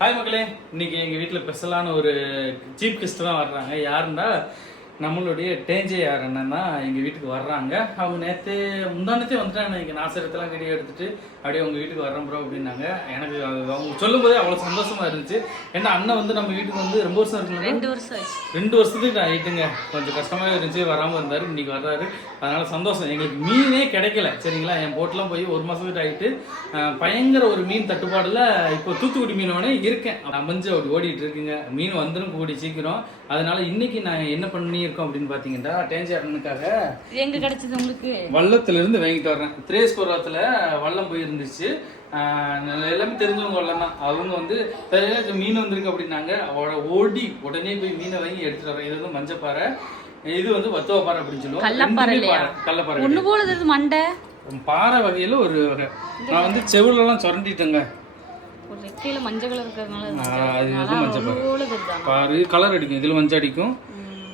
Hi மக்களே, இன்னைக்கு எங்கள் வீட்டில் ஸ்பெஷலான ஒரு சீஃப் கெஸ்ட் தான் வர்றாங்க. யாருன்னா நம்மளுடைய டேஞ்சே யார் என்னன்னா எங்கள் வீட்டுக்கு வர்றாங்க. அவங்க முந்தானத்தே வந்துட்டாங்க. இன்றைக்கி நாசரத்தெல்லாம் ரெடி எடுத்துட்டு அப்படியே உங்கள் வீட்டுக்கு வர்றோம் ப்ரோ அப்படின்னாங்க. எனக்கு அது அவங்க சொல்லும் போதே அவ்வளோ சந்தோஷமா இருந்துச்சு. ஏன்னா அண்ணன் வந்து நம்ம வீட்டுக்கு வந்து ரொம்ப வருஷம் இருக்குல்ல, 2 வருஷத்துக்கு ஆயிட்டுங்க. கொஞ்சம் கஷ்டமாகவே இருந்துச்சு, வராமல் இருந்தார். இன்னைக்கு வர்றாரு, அதனால சந்தோஷம். எங்களுக்கு மீனே கிடைக்கல சரிங்களா. என் போட்டெலாம் போய் 1 மாதத்துக்கு ஆகிட்டு பயங்கர ஒரு மீன் தட்டுப்பாடில் இப்போ தூத்துக்குடி மீனோடனே இருக்கேன். அமைஞ்சு அப்படி ஓடிட்டு இருக்குங்க. மீன் வந்துடும் கூடி சீக்கிரம். அதனால இன்னைக்கு நான் என்ன பண்ணியிருக்கோம் அப்படின்னு பார்த்தீங்கன்னா, டேஞ்சர்னுக்காக எங்க கிடைச்சது உங்களுக்கு வள்ளத்துல இருந்து வாங்கிட்டு வர்றேன். திரேஸ்புரத்தில் வல்லம் போயிருந்துச்சு. எல்லாமே தெரிஞ்சவங்க வல்லம் தான். அவங்க வந்து மீன் வந்திருக்கு அப்படின்னாங்க. ஓடி உடனே போய் மீனை வாங்கி எடுத்துட்டு வரேன். இது வந்து மஞ்சப்பாறை, இது வந்து வத்துவப்பாறை அப்படின்னு சொல்லுவோம். கள்ளப்பாறை ஒண்ணு போல இருக்குது மண்டை பாறை வகையில ஒரு வகை. நான் வந்து செவுலெல்லாம் சுரண்டிட்டேங்க. ஒரு ரெக்கையில மஞ்சள் கலர் இருக்கிறதுனால அது வந்து மஞ்சள் பாரு கலர் அடிக்கும். இதுல மஞ்சள் அடிக்கும்,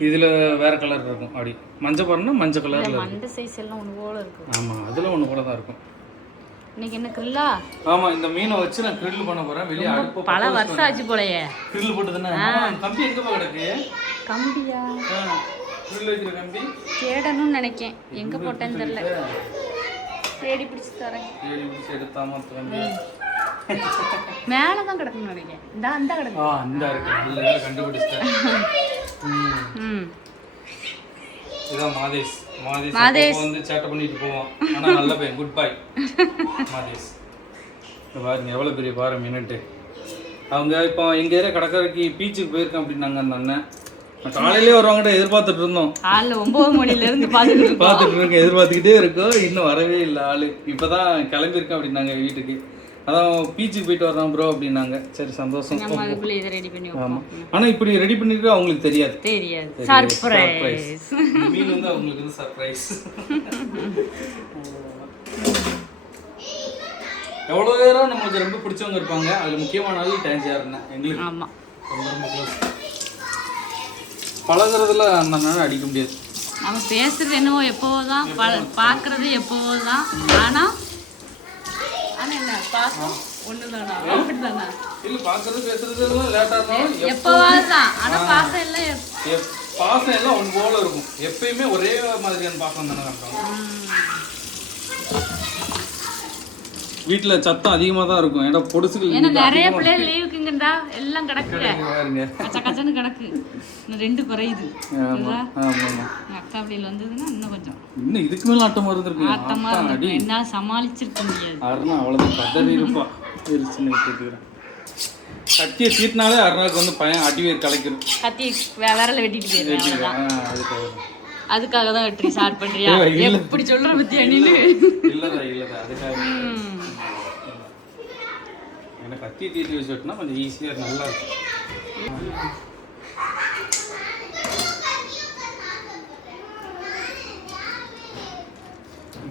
இதுல வேற கலர் இருக்கும். அப்படி மஞ்சள் பாருன்னா மஞ்சள் கலர்ல மண்டை சைஸ் எல்லாம் ஒண்ணு போல இருக்கு. ஆமா, அதுல ஒண்ணு போல தான் இருக்கும். இன்னைக்கு என்ன கிரில்லா? ஆமா, இந்த மீனை வச்சு நான் கிரில் பண்ண போறேன். வெளிய அடுப்பு பல வருஷம் ஆச்சு போலயே. கிரில் போட்டுதானே. கம்பி எங்க போய் கிடக்கு? கம்பியா? கிரில் வைக்கிற கம்பி தேடணும்னு நினைக்கேன். எங்க போட்டேன்னு தெரியல. தேடி பிடிச்சு தரேன். தேடி பிடிச்சு எடுத்தாம கம்பி மேல தான் கிடக்குன்னு நினைக்கிறேன். அந்த கிடக்கு. இந்த இருக்கு. நல்ல கண்டுபிடிச்சிட்டேன். இதான் மாதேஷ். மாதேஷ் வந்து சேட்டை பண்ணிட்டு போவோம். ஆனா நல்ல பையன், குட் பாய் மாதேஷ். பாருங்க எவ்வளவு பெரிய பாறை மினிட்டு. அவங்க இப்போ எங்க ஏரியா கடற்கரைக்கு பீச்சுக்கு போயிருக்கேன் அப்படின்னாங்க அந்த அண்ணன். காலையிலே வருவாங்கட்டு எதிர்பார்த்துட்டு இருந்தோம். 9 மணில இருந்து பார்த்துட்டு இருக்கேன், எதிர்பார்த்துக்கிட்டே இருக்கோம். இன்னும் வரவே இல்லை ஆளு. இப்பதான் கிளம்பியிருக்கேன் அப்படின்னாங்க வீட்டுக்கு. அதான் பீச்சுக்கு போயிட்டு வரோம் ப்ரோ அப்படின்னாங்க. சரி சந்தோஷம். ஆமா, ஆனா இப்படி ரெடி பண்ணிட்டு அவங்களுக்கு தெரியாது. சர்ப்ரைஸ். மீன் வந்து அவங்களுக்கு வந்து சர்ப்ரைஸ். எவ்வளவு நேரம் நம்மளுக்கு ரொம்ப பிடிச்சவங்க இருப்பாங்க. அதுல முக்கியமான ஆள் டேஞ்சர்னா எங்களுக்கு. ஆமா, ரொம்ப க்ளோஸ். பழகுறதுல அந்த நாள் அடிக்க முடியாது. நம்ம பேசுறது என்னவோ எப்போதான், பாக்குறது எப்போதான். ஆனா என்ன பாசம் ஒண்ணுதானா? அப்படிதானா? இல்ல, பாக்குறது பேசுறது எல்லாம் லேட்டா இருந்தாலும் எப்போதான். ஆனா பாசம் எல்லாம் பாசம் எல்லாம் ஒன்று போல இருக்கும். எப்பயுமே ஒரே மாதிரியான பாசம் தானே காட்டுறாங்க. வீட்டுல சத்தம் அதிகமா தான் இருக்கும். ஏன்னா பொடுசுகள் ஏன்னா நிறைய பிள்ளைகள் லீவுக்குங்கடா எல்லாம் கிடக்குங்க. கச்ச கச்சன்னு கிடக்கு. இன்னும் 2 குறையுது. அக்கா அப்படியில் வந்ததுன்னா இன்னும் கொஞ்சம் இன்னும் இதுக்கு மேல ஆட்டமா இருந்திருக்கு. ஆட்டமா என்ன சமாளிச்சிருக்க முடியாது. அருணா அவ்வளவுதான் கதறி இருப்பா. கத்தியை தீட்டினாலே அருணாவுக்கு வந்து பையன் அடிவேர் கலைக்கிறோம். கத்தி விரல வெட்டிட்டு போயிருக்கேன். அதுக்காக தான் வெற்றி ஸ்டார்ட் பண்றியா? எப்படி சொல்ற பத்தியா நீனு? இல்லதா அதுக்காக. எனக்கு கத்தி தீட்டி வச்சுட்டா கொஞ்சம் ஈஸியா நல்லா இருக்கும்.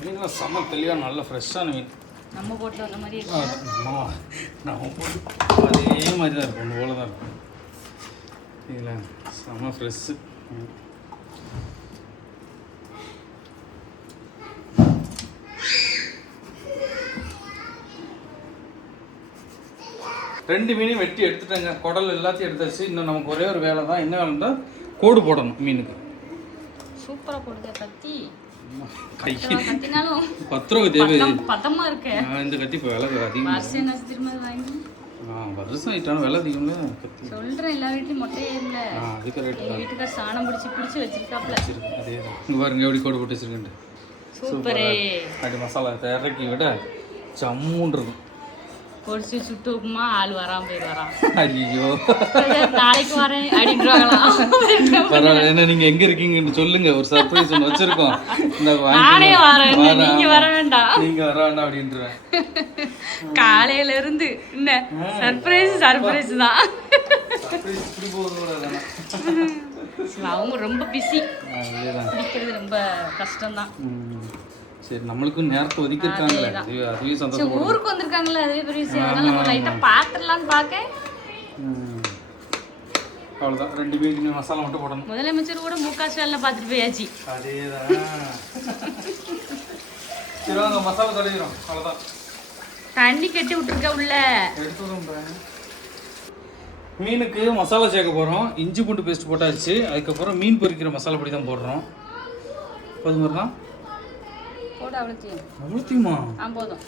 மீன்லாம் செம்ம தெளிவாக நல்ல ஃப்ரெஷ்ஷான மீன். நம்ம போட்டில் வர மாதிரி நம்ம போட்டு அதே மாதிரி தான் இருக்கும். ஒன்று போல தான் இருக்கும். இதில் செம்ம ஃப்ரெஷ்ஷு. 2 மீனையும் வெட்டி எடுத்துட்டாங்க. குடல் எல்லாத்தையும் எடுத்தாச்சு. இன்னும் நமக்கு ஒரே ஒரு வேலை தான். என்ன வேலைன்னா கோடு போடணும் மீனுக்கு. சூப்பரா போடுங்க கத்தி. கை கத்தினாலும் 10 ரூபா தேவை. பத்தமா இருக்கு இந்த கத்தி. இப்போ விலை அதிகம். வருஷம் ஆயிட்டாலும் விலை அதிகம்ல கத்தி. சொல்றேன் எல்லா வீட்லயும் மொட்டையே இல்ல. அதுக்கு ரேட். எங்க வீட்டுக்கார சாணம் பிடிச்சு வச்சிருக்காப்ல. அதேதான். இங்க பாருங்க எப்படி கோடு போட்டு வச்சிருக்கேன். சூப்பரே. அப்படி மசாலா இறக்கி விட ஜம்முன்னு இருக்கும். பொரிச்சு சுட்டு உப்புமா ஆள் வராம போய் வரான். ஐயோ, நாளைக்கு வரேன் அப்படின்றாங்களா? பரவாயில்ல. என்ன நீங்க எங்க இருக்கீங்கன்னு சொல்லுங்க. ஒரு சர்ப்ரைஸ் ஒன்று வச்சிருக்கோம். நானே வரேன், நீங்க வர வேண்டாம். நீங்க வர வேண்டாம் அப்படின்றேன். காலையில இருந்து என்ன சர்ப்ரைஸ் தான். அவங்க ரொம்ப பிஸி. பிடிக்கிறது ரொம்ப கஷ்டம் தான். சரி, நம்மளுக்கும் நேரத்தை ஒதுக்கி இருக்காங்களே, அதுவே சந்தோஷம். ஊருக்கு வந்திருக்காங்களே, அதுவே பெரிய விஷயம். அதனால நம்ம லைட்டா பாத்துறலாம்னு பாக்க. அவ்வளவுதான். 2 பேருக்கு மசாலா மட்டும் போடணும். முதலமைச்சர் கூட முக ஸ்டாலின் பாத்துட்டு போயாச்சு. அதேதான். சரி வாங்க மசாலா தடவிறோம். அவ்வளவுதான். தண்ணி கட்டி விட்டுருக்க உள்ள. எடுத்து விடுறேன். மீனுக்கு மசாலா சேர்க்க போகிறோம். இஞ்சி பூண்டு பேஸ்ட் போட்டாச்சு. அதுக்கப்புறம் மீன் பொரிக்கிற மசாலா பொடி தான் போடுறோம். போதும் வரலாம் போடு அவ்வளோத்தையுமா? போதும்.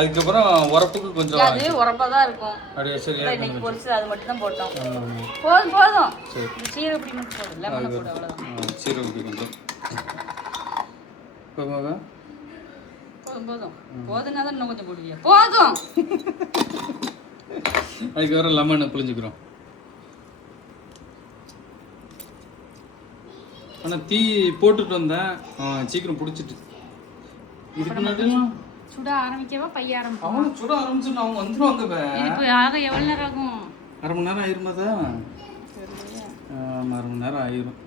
அதுக்கப்புறம் உரப்புக்கு கொஞ்சம் அது உரப்பா தான் இருக்கும். அப்படியே சரி. இன்னைக்கு பொரிச்சு அது மட்டும் தான் போட்டோம். போதும் போதும். சரி. சீரக பொடி மட்டும் போடு. லெமன் போடு அவ்வளவுதான். சீரக பொடி கொஞ்சம். போதுமா? போதும். போதும்னா தான் இன்னும் கொஞ்சம் போடுவியா? போதும். அதுக்கப்புறம் லெமன் புளிஞ்சுக்கிறோம். ஆனால் தீ போட்டுட்டு வந்தேன், சீக்கிரம் பிடிச்சிட்டு. இதுக்கு முன்னாடிலாம் சுட ஆரம்பிக்கவா பைய ஆரம்பிக்கும்? அவனும் சுட ஆரம்பிச்சுட்டு அவங்க வந்துடுவாங்க. இப்போ ஆக எவ்வளோ நேரம் ஆகும்? அரை மணி நேரம் ஆயிருமா தான்? அரை மணி நேரம் ஆயிரும்.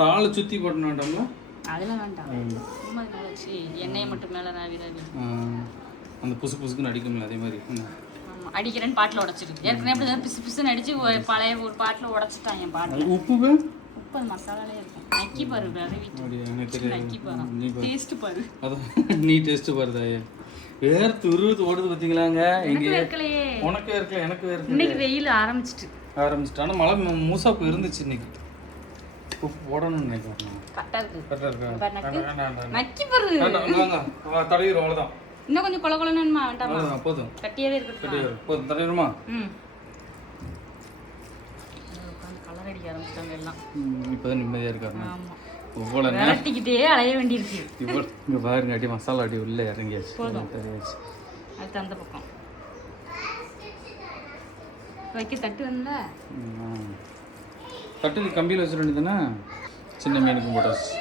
தாளை சுற்றி போட்டணும் வேண்டாம்ல? அதெல்லாம் வேண்டாம். சும்மா வச்சு எண்ணெயை மட்டும் மேலே ராவி அந்த புசு புசுக்குன்னு அடிக்கும்ல அதே மாதிரி. ஆமாம், அடிக்கிறேன்னு பாட்டில் உடச்சிருக்கு. ஏற்கனவே அப்படி தான் பிசு பிசுன்னு அடிச்சு பழைய ஒரு பாட்டில் உடச்சிட்டான் என் பாட்டில். உப்பு அது மசாலாலே இருக்கும். நக்கி பாரு, நக்கி பாரு, டேஸ்ட் பாரு. அதான் நீ டேஸ்ட் பாருதா? வேற துருவது ஓடுது பார்த்தீங்களாங்க. இங்கே இருக்கலையே. உனக்கு இருக்கல, எனக்கு இருக்கு. இன்னைக்கு வெயில் ஆரம்பிச்சிட்டு. ஆனால் மழை மூசாப்பு இருந்துச்சு இன்னைக்கு. உப்பு போடணும்னு நினைக்கிறேன். கரெக்டாக இருக்கு. நக்கி பாரு. தடவிடும் அவ்வளோதான். இன்னும் கொஞ்சம் கொல கொலன்னு வேண்டாமா? போதும். கட்டியாவே இருக்கட்டும். போதும் தடவிடுமா? இப்போதான் நிம்மதியாக இருக்காருண்ணா. இவ்வளோ விரட்டிக்கிட்டே அலைய வேண்டியிருக்கு. இவ்வளோ இங்கே பாருங்க, அடி மசாலா அடி உள்ளே இறங்கியாச்சு. தெரியாச்சு. அடுத்து அந்த பக்கம் வைக்க தட்டு வந்தா தட்டு கம்பியில் வச்சிட வேண்டியதுதானே. சின்ன மீனுக்கும் போட்டாச்சு.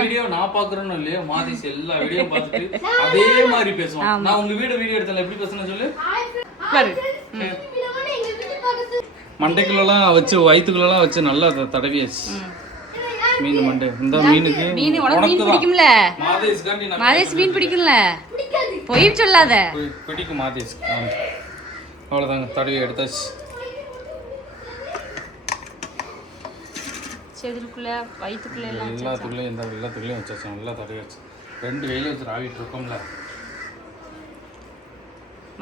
வீடியோ நான் பாக்குறேன்னு இல்லையா, மாதிஸ் எல்லா வீடியோ பார்த்துட்டு அதே மாதிரி பேசுவான். நான் உங்க வீடியோ எடுத்தல எப்படி பேசுறேன்னு சொல்லு. மண்டைக்குள்ளலாம் வச்சு வயிற்றுக்குள்ளலாம் வச்சு நல்லா தடவியாச்சு. மீன் மண்டை இந்த மீனுக்கு மீன் உனக்கு பிடிக்கும்ல? மாதேஷ் மீன் பிடிக்கும்ல? பொய் சொல்லாத. பிடிக்கும் மாதேஷ். அவ்வளோதாங்க, தடவி எடுத்தாச்சு. செதுருக்குள்ள வயிற்றுக்குள்ள எல்லாத்துக்குள்ளேயும் எல்லாத்துக்குள்ளேயும் வச்சாச்சு. நல்லா தடவியாச்சு. 2 வெயில வச்சு ஆவிட்டு இருக்கோம்ல.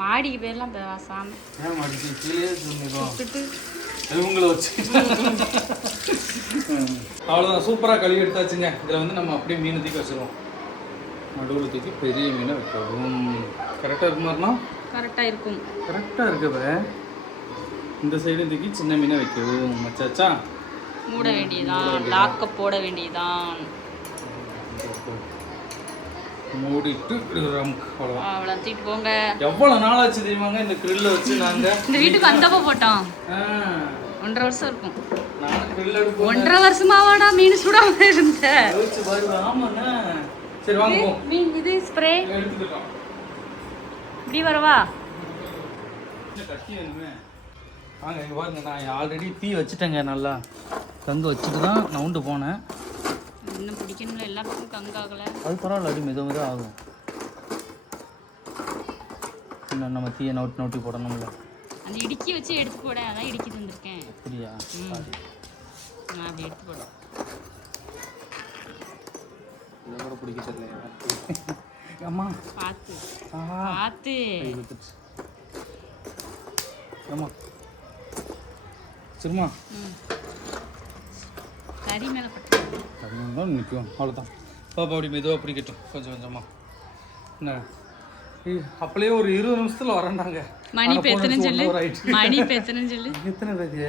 மாடிக்கு போயிடலாம் சாமி. ஏன் மாடிக்கு கீழே சொல்லிடுவோம் இவங்களை வச்சு. அவ்வளோதான், சூப்பராக கழுவி எடுத்தாச்சுங்க. இதில் வந்து நம்ம அப்படியே மீன் தூக்கி வச்சுருவோம். நடுவில் தூக்கி பெரிய மீனை வைக்கவும். கரெக்டாக இருக்கு மாதிரினா? கரெக்டாக இருக்கும். கரெக்டாக இருக்குத. இந்த சைடும் தூக்கி சின்ன மீனை வைக்கவும். மச்சாச்சா மூட வேண்டியதான், லாக்க போட வேண்டியதான். மூடிட்டு அவ்வளோ தூக்கிட்டு போங்க. எவ்வளோ நாள் ஆச்சு தெரியுமாங்க இந்த கிரில்ல வச்சு நாங்கள் இந்த வீட்டுக்கு வந்தப்போ போட்டோம். 1.5 வருஷம் இருக்கும். 1.5 வருஷமாவாடா மீன் சுடாம இருந்த. ஆமாங்க. சரி வாங்க மீன் இது ஸ்ப்ரே எடுத்துக்கிட்டோம். இப்படி வரவா? கட்டி வேணுமே. வாங்க இங்கே பாருங்க, நான் ஆல்ரெடி தீ வச்சுட்டேங்க. நல்லா கங்கு வச்சுட்டு தான் நவுண்டு போனேன். இன்னும் பிடிக்கணும்ல, எல்லா பக்கம் கங்காகலை. அது பரவாயில்ல, அடி மெதுவாக ஆகும். இன்னும் நம்ம தீயை நோட்டி போடணும்ல. அந்த இடுக்கி வச்சு எடுத்து போட, அதான் இடுக்கி தந்திருக்கேன். அப்படியா? நான் அப்படி எடுத்து போட. இதை கூட பிடிக்க தெரியல. அம்மா பார்த்து பார்த்து. ஆமா சரிம்மா. கறி மேலே பட்டு நிற்கும். அவ்வளோதான். பாப்பா அப்படி மெதுவாக பிடிக்கட்டும் கொஞ்சம் கொஞ்சமா. என்ன அப்படியே ஒரு 20 நிமிஷத்துல வரேன்டாங்க. மணி பேத்தனை சொல்லு. மணி பேத்தனை சொல்லு. எத்தனை பேருக்கு?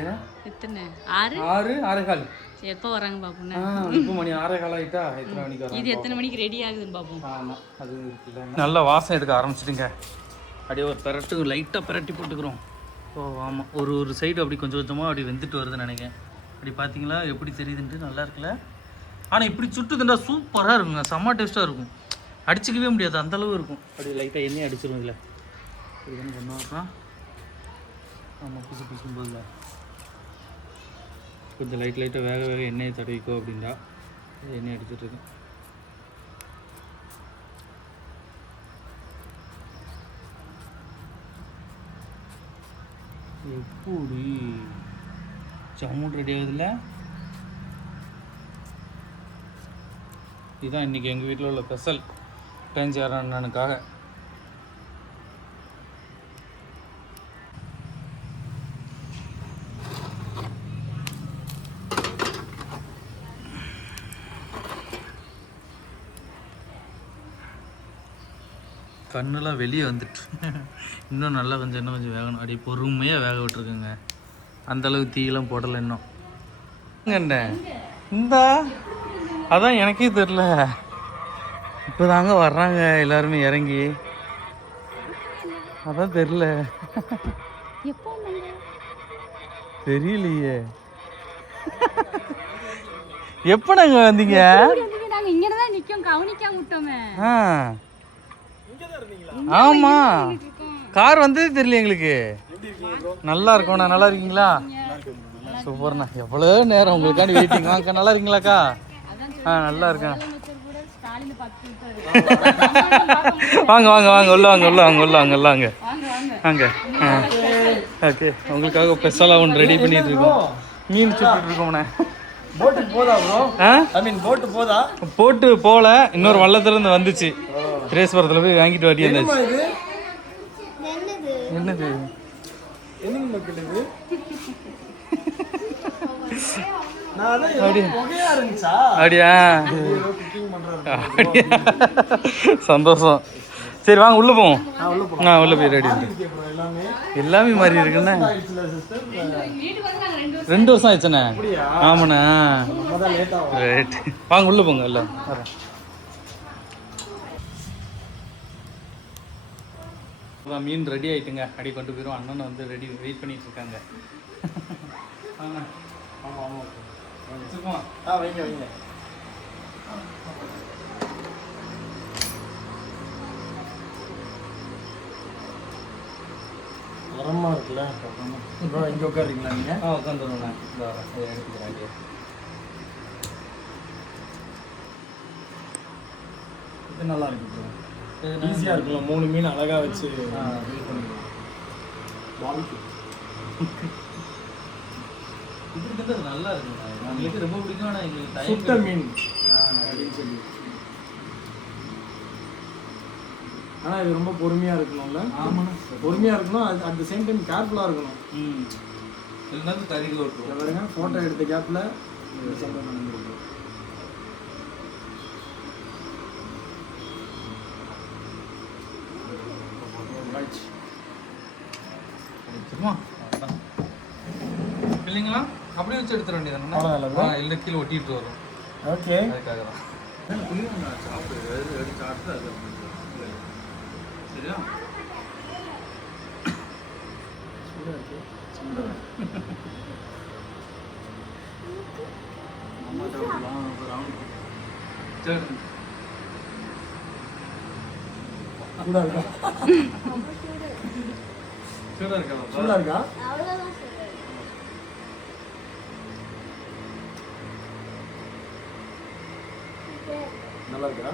எத்தனை? 6:15. எப்போ வராங்க பாப்புண்ணா? இப்போ மணி 6:15 ஆயிட்டா. எத்தனை மணிக்கு வராங்க? இது எத்தனை மணிக்கு ரெடி ஆகுதுன்னு பாப்போம். ஆமாம், அது இருக்குல்ல. நல்லா வாசம் எடுக்க ஆரம்பிச்சிடுங்க. அப்படியே ஒரு பெரட்டு லைட்டாக பெரட்டி போட்டுக்கிறோம். ஓ ஆமாம், ஒரு சைடு அப்படி கொஞ்சம் கொஞ்சமாக அப்படி வெந்துட்டு வருதுன்னு நினைக்கிறேன். அப்படி பார்த்தீங்களா எப்படி தெரியுதுன்ட்டு? நல்லா இருக்குல்ல? ஆனால் இப்படி சுட்டுதுண்டா சூப்பராக இருக்குங்க. செம்ம டேஸ்ட்டாக இருக்கும். அடிச்சிக்கவே முடியாது, அந்தளவு இருக்கும். அப்படி லைட்டாக எண்ணெய் அடிச்சிடும் இதில். இது என்ன பண்ணுவாங்கன்னா, ஆமாம் பிசு பிசுக்கும் போதில்ல கொஞ்சம் லைட்டாக வேக எண்ணெயை தடவிக்கோ அப்படின்டா எண்ணெய் அடிச்சிட்ருக்கு. எப்படி ஜம்முன் ரெடி ஆகுதுல்ல? இதுதான் இன்றைக்கி எங்கள் வீட்டில் உள்ள ஸ்பெஷல் டேஞ்சர் அண்ணனுக்காக. கண்ணுலாம் வெளியே வந்துட்டு இன்னும் நல்லா இன்னும் கொஞ்சம் வேகணும். அப்படியே பொறுமையாக வேக விட்டுருக்குங்க. அந்தளவு தீயெல்லாம் போடலை இன்னும். இந்தா அதான் எனக்கே தெரில, இப்போ தாங்க வர்றாங்க எல்லாருமே இறங்கி. அதான் தெரில, தெரியலையே எப்போ நாங்கள் வந்தீங்க? ஆமா கார் வந்ததே தெரியல எங்களுக்கு. நல்லா இருக்கோண்ணா, நல்லா இருக்கீங்களா? சூப்பர்ண்ணா, எவ்வளோ நேரம் உங்களுக்காண்டி வெயிட்டிங். வாங்க, நல்லா இருக்கீங்களாக்கா? நல்லா இருக்கேன். வாங்க வாங்க வாங்க, உள்ள வாங்க உள்ள வாங்க உள்ள வாங்க உள்ள வாங்க வாங்க. ஓகே, உங்களுக்காக ஸ்பெஷலாக ஒன்று ரெடி பண்ணிட்டு இருக்கோம். மீன் சுட்டுட்டு இருக்கோம்ண்ணே. போட்டு போதா ப்ரோ? ஐ மீன் போட்டு போதா? போட்டு போல, இன்னொரு வள்ளத்துலேருந்து வந்துச்சு. திரேஸ்வரத்தில் போய் வாங்கிட்டு வாட்டி வந்தாச்சு. என்னது என்னங்க மக்கள் இது? அப்படியா? சந்தோஷம். சரி வாங்க உள்ள போவோம். உள்ள போய் ரெடி. எல்லாமே மாதிரி இருக்குண்ணே. 2 வருஷம் ஆயிடுச்சுண்ணே. ஆமாண்ணா. ரைட், வாங்க உள்ள போங்க. எல்லாம் மீன் ரெடி ஆயிட்டுங்க. அடி கொண்டு போயிடும். அண்ணன் வந்து ரெடி வெயிட் பண்ணிட்டு இருக்காங்க. வைங்க வைங்க. உரமா இருக்குல்ல. இப்போ இங்கே உட்காருங்களா நீங்கள்? உட்காந்துருவோண்ணே. எடுத்துக்கிறேன். இது நல்லா இருக்கு. ஈஸியாக இருக்குல்ல, 3 மீன் அழகாக வச்சு இது நல்லா இருக்குங்க. எங்களுக்கு ரொம்ப பிடிக்கும். ஆனால் எங்களுக்கு சுட்ட மீன் அப்படின்னு சொல்லி. ஆனால் இது ரொம்ப பொறுமையாக இருக்கணும்ல. ஆமாண்ணா, பொறுமையாக இருக்கணும். அது அட் த சேம் டைம் கேர்ஃபுல்லாக இருக்கணும். இருந்தாலும் கறிகள் ஓட்டுருவோம். பாருங்க, ஃபோட்டோ எடுத்த கேப்பில் சம்பவம் நடந்திருக்கு. இல்லைங்களா? அப்படியே வச்சு எடுத்துட வேண்டியது. இல்லை கீழே ஒட்டிட்டு வரும். ஓகே, அதுக்காக தான். சரியா? சூடா இருக்கா? சூடா இருக்கா? சூடா இருக்கா? நல்லா இருக்கா?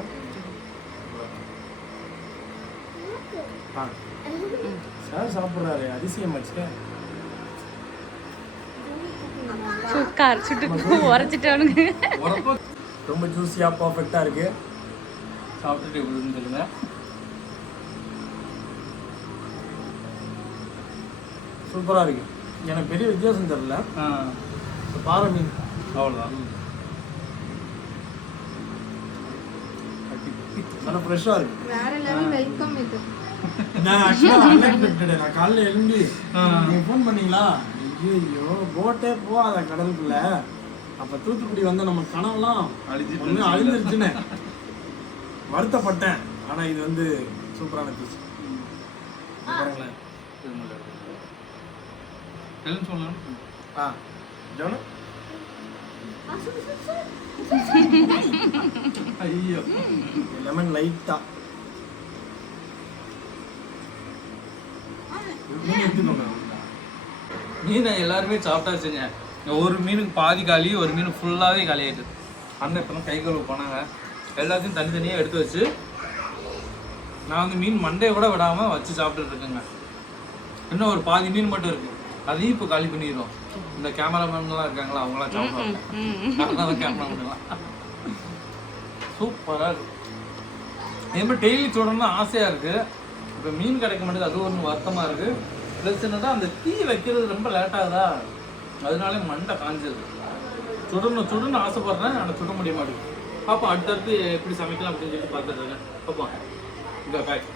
சார் சாப்பிட்றாரு, அதிசயமாச்சு. ரொம்ப ஜூஸியா பர்ஃபெக்டா இருக்கு. சாப்பிட்டுட்டு எப்படின்னு சொல்லுங்க. சூப்பரா இருக்கு. எனக்கு பெரிய வித்தியாசம் தெரியல. பாறை மீன் அவ்வளோதான். நல்லா ஃப்ரெஷ்ஷாக இருக்கு. வேற லெவல் வெல்கம் இது. நான் ஆக்சுவலாக அன்எக்ஸ்பெக்டட். நான் காலையில் எழும்பி நீங்கள் ஃபோன் பண்ணீங்களா? ஐயோ, போட்டே போகாத கடலுக்குள்ள. அப்போ தூத்துக்குடி வந்த நம்ம கனவுலாம் ஒன்று அழிஞ்சிருச்சுன்னு வருத்தப்பட்டேன். ஆனால் இது வந்து சூப்பரான பீஸ். பாருங்களேன். ஜோனு ஐயோ, லெமன் லைட்டா மீனை எல்லாருமே சாப்பிட்டாச்சுங்க. ஒரு மீனுக்கு பாதி காலி, ஒரு மீன் ஃபுல்லாகவே காலி ஆகிட்டு. அண்ணன் இப்போ தான் கை கழுவு போனாங்க. எல்லாத்தையும் தனித்தனியாக எடுத்து வச்சு நான் வந்து மீன் மண்டையை கூட விடாமல் வச்சு சாப்பிட்டுட்டு இருக்கேங்க. இன்னும் ஒரு பாதி மீன் மட்டும் இருக்குது. அதையும் இப்போ காலி பண்ணிடுறோம். இந்த கேமராமேன்லாம் இருக்காங்களா, அவங்களாம் சாப்பிடுவாங்க. அதனால கேமராமேன்லாம் சூப்பராக இருக்கு. இதே மாதிரி டெய்லி சுடணும்னு ஆசையாக இருக்குது. இப்போ மீன் கிடைக்க மாட்டேங்குது, அது ஒன்று வருத்தமாக இருக்குது. ப்ளஸ் என்னன்னா அந்த தீ வைக்கிறது ரொம்ப லேட்டாகுதா, அதனாலே மண்டை காஞ்சிருது. சுடணும்னு ஆசைப்படுறேன், ஆனால் சுட முடிய மாட்டேங்குது. பார்ப்போம் அடுத்தடுத்து எப்படி சமைக்கலாம் அப்படின்னு சொல்லி பார்த்துட்டு இருக்கேன். பார்ப்போம். இந்த பேக்